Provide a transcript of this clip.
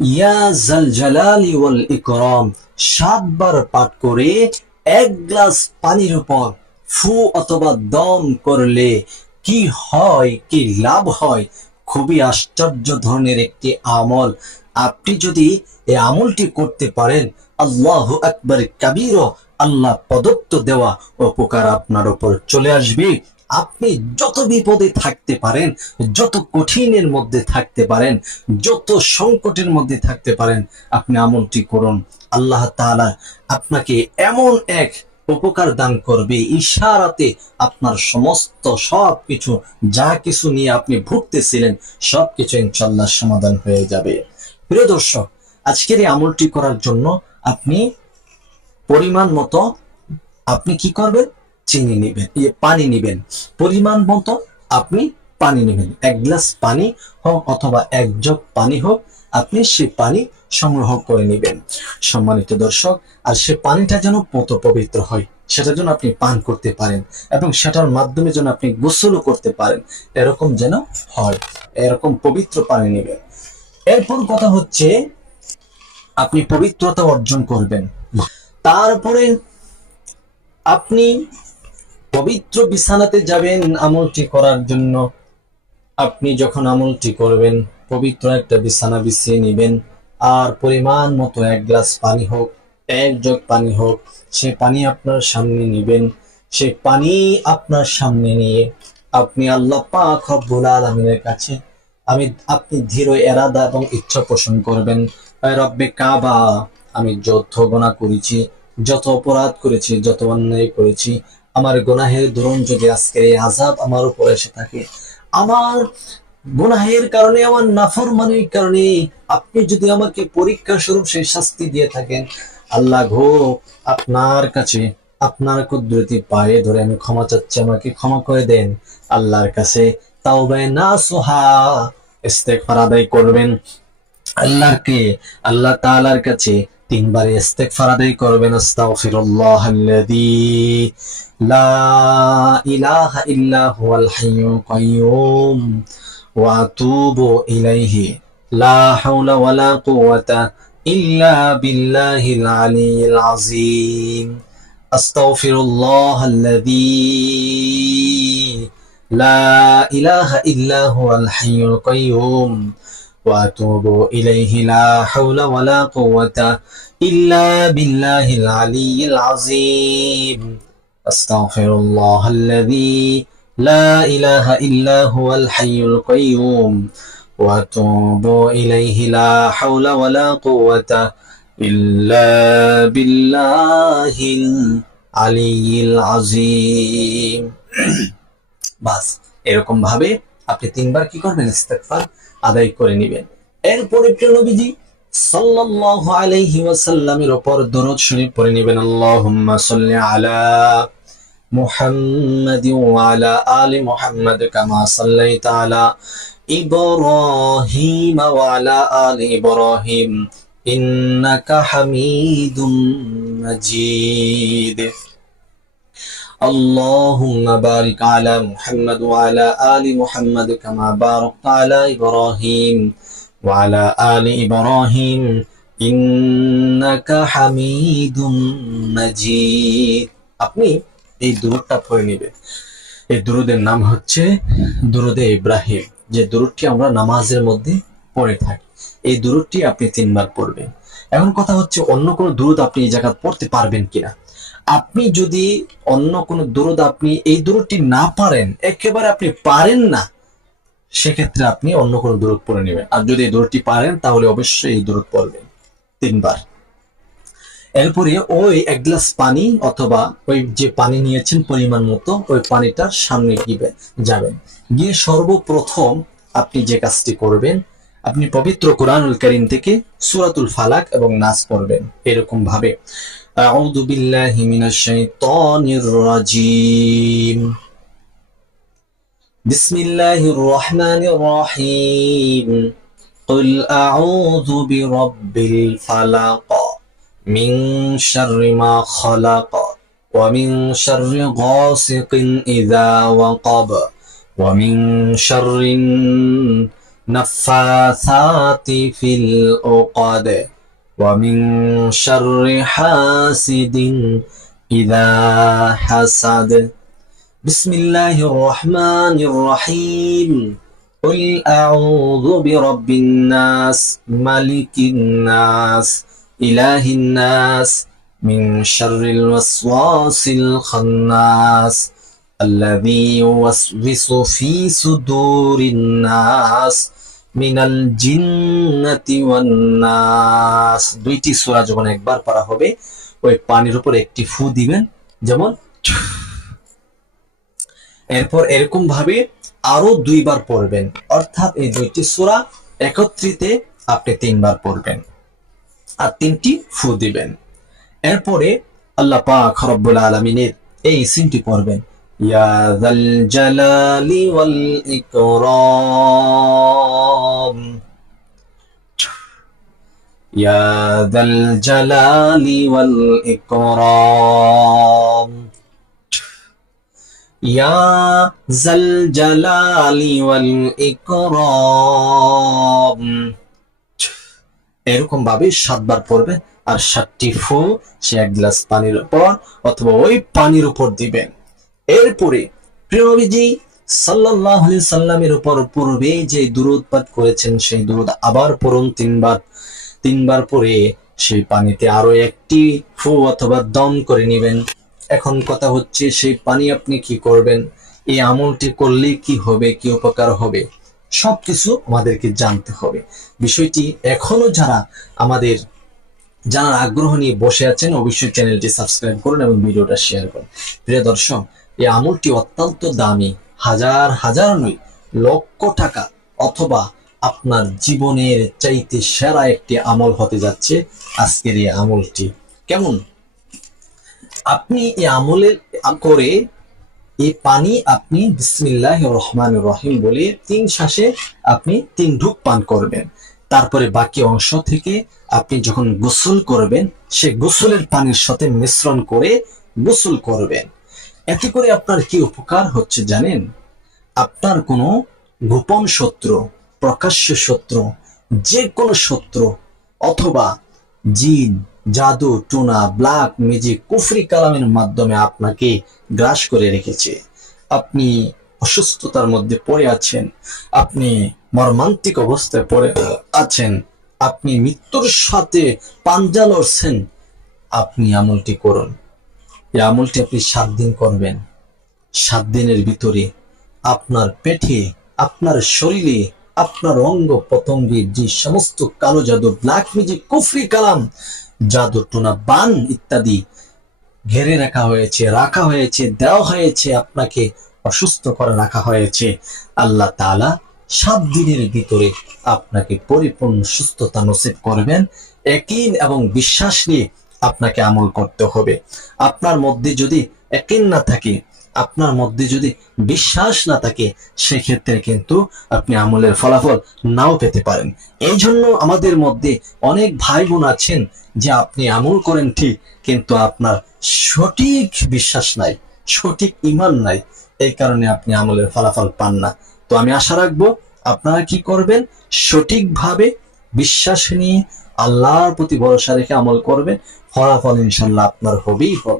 ইয়া জাল জালালি ওয়াল ইকরাম 7 বার পাঠ করে 1 গ্লাস পানির উপর ফু অথবা দম করলে কি হয়, কি লাভ হয়? খুবই আশ্চর্য ধরনের একটি আমল। আপনি যদি এই আমলটি করতে পারেন, আল্লাহু আকবার কাবীর, আল্লাহ প্রদত্ত দেওয়া উপকার আপনার উপর চলে আসবে। আপনি যত বিপদে থাকতে পারেন, যত কঠিনের মধ্যে থাকতে পারেন, যত সংকটের মধ্যে থাকতে পারেন, আপনি আমলটি করুন। আল্লাহ তাআলা আপনাকে এমন এক উপকার দান করবে, ইশারাতে আপনার সমস্ত সবকিছু, যা কিছু নিয়ে আপনি ভুগতেছিলেন, সবকিছু ইনশাআল্লাহ সমাধান হয়ে যাবে। প্রিয় দর্শক, আজকের এই আমলটি করার জন্য আপনি পরিমাণ মতো আপনি কি করবেন, চিনি নেবেন, পানি নেবেন, পরিমাণ মতো আপনি পানি নেবেন। 1 গ্লাস পানি হোক অথবা 1 জগ পানি হোক, আপনি সে পানি সংগ্রহ করে নেবেন। সম্মানিত দর্শক, আর সে পানিটা যেন পবিত্র হয়, সেটা যেন আপনি পান করতে পারেন এবং সেটার মাধ্যমে যেন আপনি গোসলও করতে পারেন, এরকম যেন হয়, এরকম পবিত্র পানি নেবেন। এরপর কথা হচ্ছে, আপনি পবিত্রতা অর্জন করবেন। তারপরে আপনি পবিত্র বিছানাতে যাবেন আমলটি করার জন্য। আপনি যখন আমলটি করবেন, পবিত্র একটা বিছানা বিছিয়ে নেবেন, আর পরিমাণ মতো 1 গ্লাস পানি হোক, 1 জগ পানি হোক, সে পানি আপনার সামনে নেবেন। সে পানি আপনার সামনে নিয়ে আপনি আল্লাহ পাক রব্বুল আলামিনের কাছে আপনি দৃঢ় এরাদা এবং ইচ্ছা পোষণ করবেন, রব্বে কাবা, আমি যত গুনাহ করেছি, যত অপরাধ করেছি, যত অন্যায় করেছি, আমার গুনাহের দরুন যদি আজকে এই আযাব আমার উপর এসে থাকে, আমার গুনাহের কারণে, আমার নাফরমানির কারণে আপনি যদি আমাকে পরীক্ষা স্বরূপ সেই শাস্তি দিয়ে থাকেন, আল্লাহ গো, আপনার কাছে আপনার কুদরতি পায়ে ধরে আমি ক্ষমা চাচ্ছি, আমাকে ক্ষমা করে দেন। আল্লাহর কাছে তাওবায়ে নাসুহা ইস্তেগফার আদায় করবেন। আল্লাহ তাআলার কাছে 3 বার ইস্তেগফার আদায় করবেন। আস্তাগফিরুল্লাহাল্লাযী লা ইলাহা ইল্লা হুয়াল হাইয়ুল কাইয়্যুম ওয়া আতুবু ইলাইহি লা হাওলা ওয়ালা কুওয়াতা ইল্লা বিল্লাহিল আলিয়্যিল আযীম। আস্তাগফিরুল্লাহাল্লাযী লা ইলাহা ইল্লা হুয়াল হাইয়ুল কাইয়্যুম وأتوب إليه لا حول ولا قوة إلا بالله العلي العظيم. أستغفر الله الذي لا إله إلا هو الحي القيوم وأتوب إليه لا حول ولا قوة إلا بالله العلي العظيم. বাস, এরকম ভাবে আপনি 3 বার কি করবেন, ইস্তেগফার আদায় করে নেবেন। এরপরে প্রিয় নবীজি সাল্লাল্লাহু আলাইহি ওয়াসাল্লামের উপর দরুদ শরীফ পড়ে নেবেন। আল্লাহুম্মা সাল্লি আলা মুহাম্মাদ ওয়া আলা আলি মুহাম্মাদ কামা সাল্লাইতা আলা ইব্রাহিম ওয়া আলা আলি ইব্রাহিম ইন্নাকা হামিদুম মাজিদ। اللهم بارك على محمد وعلى آل محمد كما باركت على إبراهيم وعلى آل إبراهيم إنك حميد مجيد. আপনি এই দুরূদটা পড়ে নেবেন। এই দুরূদের নাম হচ্ছে দুরূদে ইব্রাহিম, যে দুরূদটি আমরা নামাজের মধ্যে পড়ে থাকি। এই দুরূদটি আপনি 3 বার পড়বেন। এখন কথা হচ্ছে, অন্য কোনো দুরূদ আপনি এই জায়গায় পড়তে পারবেন কিনা। আপনি যদি অন্য কোনো দুরূদ, আপনি এই দুরূদটি না পারেন, একেবারে আপনি পারেন না, সেক্ষেত্রে আপনি অন্য কোনো দুরূদ পড়ে নেবেন। আর যদি এই দুরূদটি পারেন, তাহলে অবশ্যই এই দুরূদ পড়বেন 3 বার। এরপরে ওই 1 গ্লাস পানি অথবা ওই যে পানি নিয়েছেন পরিমাণ মতো, ওই পানিটার সামনে যাবেন, গিয়ে সর্বপ্রথম আপনি যে কাজটি করবেন, আপনি পবিত্র কোরআনুল কারীম থেকে সূরাতুল ফালাক এবং নাস পড়বেন। এরকম ভাবে, আউযু বিল্লাহি মিনাশ শাইতানির রাজীম, বিসমিল্লাহির রহমানির রহিম, কুল আউযু বিরাব্বিল ফালাক মিন শাররি মা খালাক ওয়া মিন শাররি গাসিকিন ইযা ওয়াকাব ওয়া মিন শাররিন নাফাসাতি ফিল উকাদ ওয়া মিন শাররি হাসিদিন ইযা হাসাদ। বিসমিল্লাহির রহমানির রহিম। قل أعوذ برب الناس ملك الناس إله الناس من شر الوسواس الخناس الذي يوسوس في صدور الناس মিনাল জিন্নাতি ওয়ান নাস। দুইটি সূরা যখন একবার পড়া হবে, ওই পানির উপর একটি ফু দিবেন, যেমন এরপর এরকম ভাবে আরো 2 বার পড়বেন, অর্থাৎ এই দুইটি সূরা একত্রিতে আপনি 3 বার পড়বেন আর 3টি ফু দিবেন। এরপরে আল্লাহ পাক রব্বুল আলামিনের এই ইসিমটি পড়বেন, ইয়া যাল জালালি ওয়াল ইকরাম, ইয়া যাল জালালি ওয়াল ইকরাম, ইয়া যাল জালালি ওয়াল ইকরাম। এরকম ভাবে 7 বার পড়বেন আর 7টি ফু সে 1 গ্লাস পানির উপর অথবা ওই পানির উপর দিবেন। এরপরে প্রিয় নবীজি সাল্লাল্লাহু আলাইহি সাল্লামের উপর পূর্বে যে দুরূদ পাঠ করেছেন সেই দুরূদ আবার পড়ুন 3 বার। 3 বার পরে সেই পানিতে আরো একটি ফু অথবা দম করে নেবেন। এখন কথা হচ্ছে, সেই পানি আপনি কি করবেন, এই আমলটি করলে কি হবে, কি উপকার হবে, সবকিছু আমাদেরকে জানতে হবে। বিষয়টি এখনো যারা আমাদের জানার আগ্রহ নিয়ে বসে আছেন, অবশ্যই চ্যানেলটি সাবস্ক্রাইব করুন এবং ভিডিওটা শেয়ার করুন। প্রিয় দর্শক, এই আমলটি অত্যন্ত দামি, হাজার হাজার নয়, লক্ষ টাকা অথবা আপনার জীবনের চাইতে সেরা একটি আমল হতে যাচ্ছে আজকের এই আমলটি। কেমন? আপনি এই আমলের করে এই পানি আপনি বিসমিল্লাহির রহমানির রহিম বলে 3 শ্বাসে আপনি 3 ঢুক পান করবেন। তারপরে বাকি অংশ থেকে আপনি যখন গোসল করবেন, সে গোসলের পানির সাথে মিশ্রণ করে গোসল করবেন। এতে করে আপনার কি উপকার হচ্ছে জানেন? আপনার কোনো গোপন শত্রু, প্রকাশ্য শত্রু, যে কোনো শত্রু অথবা জিন, জাদু, টুনা, ব্ল্যাক ম্যাজিক, কুফরি কালামের মাধ্যমে আপনাকে গ্রাস করে রেখেছে, আপনি অসুস্থতার মধ্যে পড়ে আছেন, আপনি মর্মান্তিক অবস্থায় পড়ে আছেন, আপনি মৃত্যুর সাথে পাঞ্জা লড়ছেন, আপনি আমলটি করুন। এই আমলটি আপনি 7 দিন করবেন। 7 দিনের ভিতরে আপনার পেটে, আপনার শরীরে, আপনার অঙ্গ প্রত্যঙ্গে যে সমস্ত কালো জাদু, ব্ল্যাক ম্যাজিক, কুফরি কালাম, জাদু টোনা, বান ইত্যাদি ঘেরে রাখা হয়েছে, দেওয়া হয়েছে, আপনাকে অসুস্থ করে রাখা হয়েছে, আল্লাহ তাআলা 7 দিনের ভিতরে আপনাকে পরিপূর্ণ সুস্থতা নসিব করবেন। ইয়াকিন এবং বিশ্বাস নিয়ে আপনাকে আমল করতে হবে। আপনার মধ্যে যদি ইয়াকিন না থাকে, আপনার মধ্যে যদি বিশ্বাস না থাকে, সেক্ষেত্রে কিন্তু আপনি আমলের ফলাফল নাও পেতে পারেন। এই জন্য আমাদের মধ্যে অনেক ভাই বোন আছেন যে আপনি আমল করেন ঠিক, কিন্তু আপনার সঠিক বিশ্বাস নাই, সঠিক ঈমান নাই, এই কারণে আপনি আমলের ফলাফল পান না। তো আমি আশা রাখবো আপনারা কি করবেন, সঠিকভাবে বিশ্বাস নিয়ে আল্লাহর প্রতি ভরসা রেখে আমল করবেন, ফলাফল ইনশাআল্লাহ আপনার হবেই হবে।